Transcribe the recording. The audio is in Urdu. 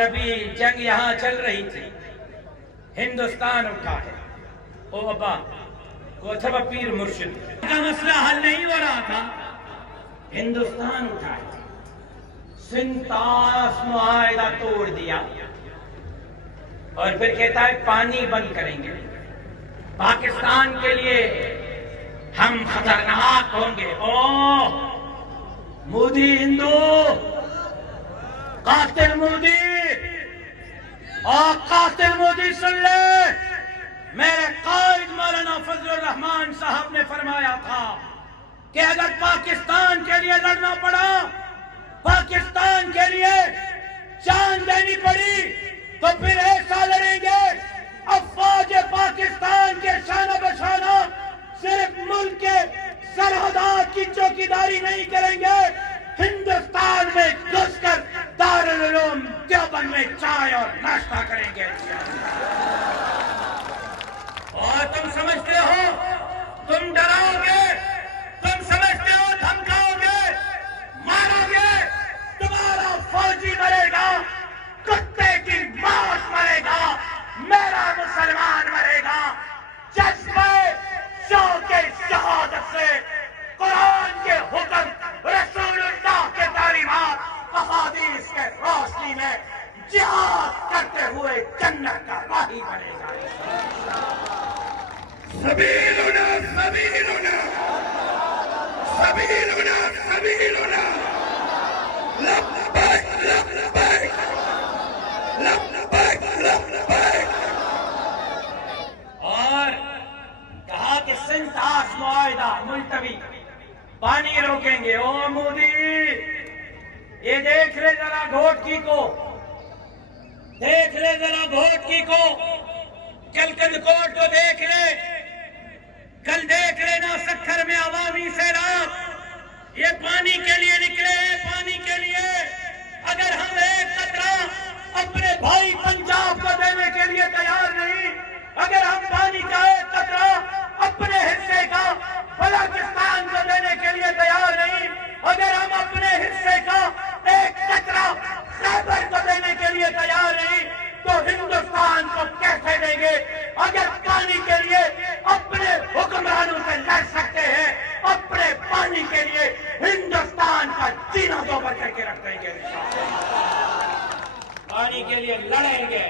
ابھی جنگ یہاں چل رہی تھی، ہندوستان اٹھا ہے، او ابا کوتھبا پیر مرشد کا مسئلہ حل نہیں ہو رہا تھا، ہندوستان اٹھا ہے، 37 معاہدہ توڑ دیا اور پھر کہتا ہے پانی بند کریں گے، پاکستان کے لیے ہم خطرناک ہوں گے۔ او مودی ہندو، قاتل مودی، اور قاتل مودی سن لے، میرے قائد مولانا فضل الرحمان صاحب نے فرمایا تھا کہ اگر پاکستان کے لیے لڑنا پڑا، پاکستان کے لیے جان دینی پڑی تو پھر ایسا لڑیں گے، افواج پاکستان کے شانہ بشانہ صرف ملک کے سرحدات کی چوکیداری نہیں کریں گے، ہندوستان میں گھس کر دارالعلوم دیوبند میں چائے اور ناشتہ کریں گے۔ اور تم سمجھتے ہو تم ڈراؤ گے، تم سمجھتے ہو دھمکاؤ گے، مارو گے، تمہارا فوجی مرے گا، کتے کی موت مرے گا، میرا مسلمان مرے گا، جذبے شوق شہادت سے قرآن کے حکم، رسول اللہ کے تعلیمات، احادیث کے روشنی میں جہاد کرتے ہوئے جنت کا راہی بنے گا۔ سبیلنا سبیلنا سبیلنا سبیلنا لبیک لبیک لبیک لبیک۔ اور کہا کہ 37 معاہدہ ملتوی، پانی روکیں گے۔ او مودی یہ دیکھ لے ذرا گھوٹکی کو، دیکھ لے ذرا گھوٹکی کو، کلکند کوٹ کو دیکھ لے، کل دیکھ لینا سکھر میں عوامی سیلاب، یہ پانی کے لیے نکلے ہیں، پانی کے لیے۔ اگر ہم ایک قطرہ اپنے بھائی پنجاب کو دینے کے لیے تیار نہیں، اگر ہم پانی کا ایک قطرہ اپنے حصے کا بلوچستان کو دینے کے لیے تیار نہیں، اگر ہم اپنے حصے کا ایک قطرہ خیبر کو دینے کے لیے تیار نہیں، تو ہندوستان کو کیسے دیں گے؟ اگر پانی کے لیے اپنے حکمرانوں سے لڑ سکتے ہیں، اپنے پانی کے لیے ہندوستان کا جینا دوبر کر کے رکھ دیں گے، پانی کے لیے لڑیں گے۔